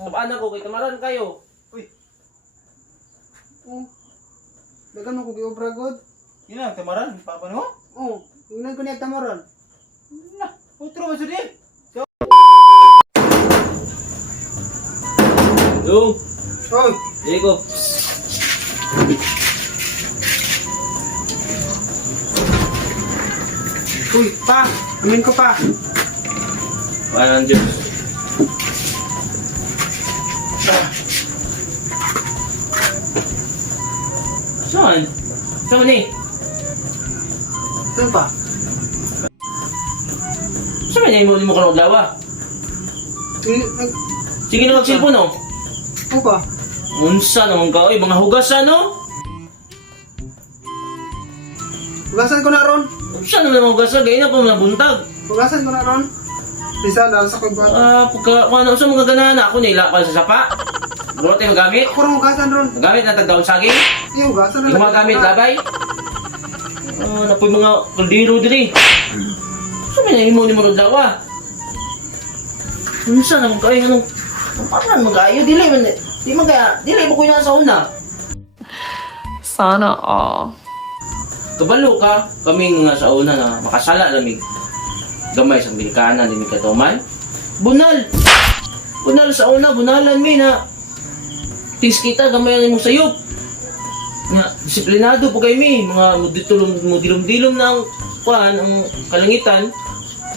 Anak ko, kay tamaran kayo. Uy, Oh. Dagan mo ko giobra god. yun lang, tamaran. Papa mo? Oh, ingnan ko niya tamaron. Na, utro ba sudi? Yung, Oy, dili ko. uy, pa. Amin ko pa. Parang Diyos. Saan? Saan ni? Saan pa? Saan niya mo ka naglawa? Sige na mag-cellphone oh. Ano pa? Unsa naman ka, oy, mga hugasan no? Hugasan ko na ron. Unsa naman mga hugasan, gaya na pa mga buntag. Hugasan ko na ron. Bisa dahil sa koy bata. Pagka, kung ano, unsa mga ganahan ako, nilakal sa sapa. Bro, tayo magamit? Ako rin hugasan ron. Magamit na tagdaon saging? Yung hugasan na Yung mga gamit, labay? Napoy mga kaldero diri. Saan may nahimo ni mga dawa? Unsa naman ka, anong, parang mag-ayo, dili mo ko yun sa una. Sana all. Kabalo ka, kami nga sa una na makasala lamig. Gamay sa Amerikana, di mi katuman. Bunal! Bunal sa una, bunalan mi na. Tings kita, gamay mo sayop. Nga, disiplinado po kayo mi. Mga mudilom-dilom na ang kuhan, ang kalangitan.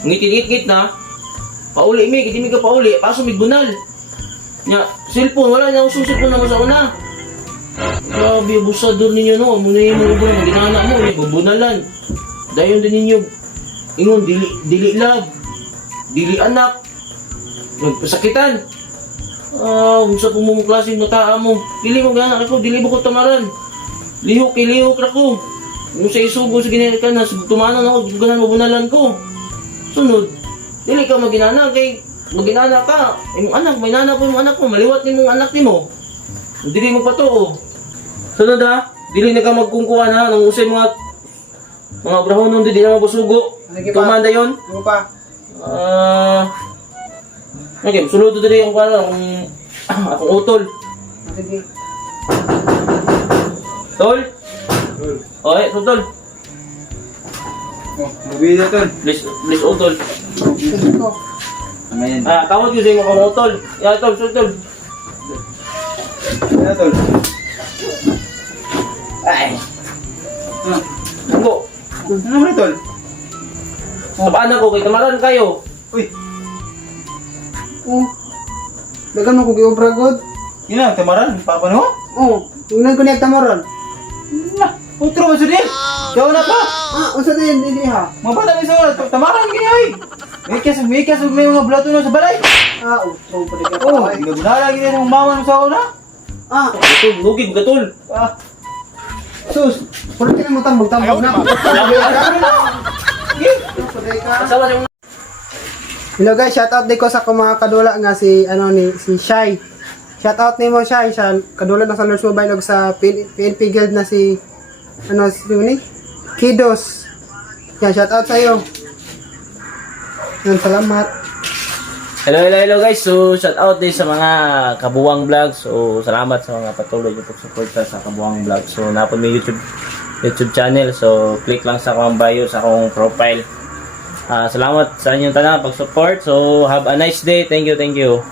Ngiti-ngit na. Pauli mi, kiti mi ka pauli. Paso mi bunal. Nga, cellphone, wala na usong cellphone naman sa una. Grabe, abusador ninyo no. Muna yung mga buwan, ginana mo, bubunalan. Dayon din ninyo. Ingon, dili love. Dili anak. Nagpasakitan. Unsa po mong klaseng mataa mo. Dili mo gana ako, dili mo ko tamaran. Lihok ra ko. Kung sa isugo sa ginerikan na, tumanan ako, ganan mabunalan ko. Sunod, dili ka maginana kay maginana ka. Imong anak, may nana po yung anak mo, maliwat ni mong anak ni mo. Dili mo pa to oh. Sunod ha, dili na ka magkungkuhan ha, nang usay mga brahon nun, dili na mabusugo. Sige pa. Tumanda yun. Ano pa? Okay, sulod diri ang para akong utol. Sige. Tol? Oy, tol. Oh, mabida tol. Please utol. Sige ko. Amayan. Kawat ko sa inyo akong utol. Ya, tol, tol. Ano tol? Ay. Tunggo. Ano mo tol? Sabaan ako, kay tamaran kayo. Uy, Oh. Dagan mo ko giobra god. yun lang, tamaran. Papa mo? Oh, ingnan ko niya tamaron. Na, utro ba sudi? Daw na pa. Usa na yan dili ha. Mga bata may sa tamaran gini ay. May kas may mga blato na sa balay. So pwede ka Oh, pa. ginabunala gini ng mama mo sa una. Gatol, lugid, gatol. Sus, pwede ka mo tambog na. Asawa yung Hello guys, shout out din ko sa mga kadula nga si si Shai. Shout out nimo Shai, siya kadula na sa Lord's Mobile ug sa PNP Guild na si ni Kidos. Yan, shout out sa iyo. Yan, salamat. Hello guys. So, shout out din sa mga Kabuwang Vlogs. So, salamat sa mga patuloy yung pag-support sa Kabuwang Vlogs. So, napon may YouTube channel. So, click lang sa akong bio, sa akong profile. Salamat sa inyong tanan pag-support. So, have a nice day. Thank you.